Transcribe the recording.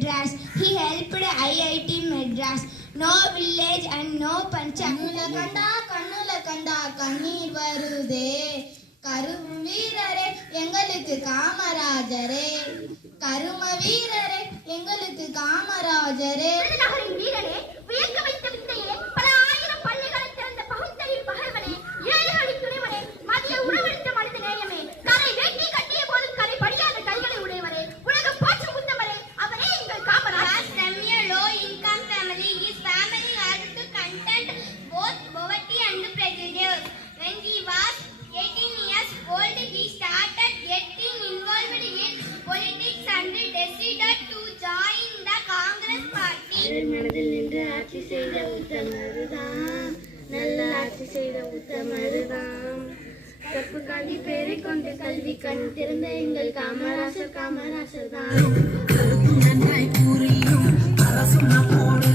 Madras. He helped IIT Madras. No village and no panchayat. கண்ணுல கண்டா கண்ணீர் வருதே, கரும வீரரே எங்களுக்கு காமராஜரே, கரும வீரரே எங்களுக்கு காமராஜரே. வீரரே வியக்க வைத்த வித்தையே, பல ஆயிரம் பள்ளிகளை திறந்த பகுத்தறிவு பகவனே, ஏழைகளின் துணைவனே, மதிய உணவளித்த மனித நேயமே, கரை வேட்டி கட்டிய போது கரை படியாத கைகளை உடையவரே, உலகம் போற்றும் உத்தமரே, அவரே எங்கள் Kamarajar. From a low income family, his family had to contend both poverty and prejudice. When he was 18 years old, he started getting involved in politics and decided to join the Congress party. மனதில் நின்று ஆட்சி செய்த உத்தமருதான், நல்ல ஆட்சி செய்த உத்தமருதான். கற்பு காந்தி பேரை கொண்டு கல்வி கண் திறந்த எங்கள் காமராசர் காமராசர் தான். நன்றாய் கூறியும் அரசு நம்மோடு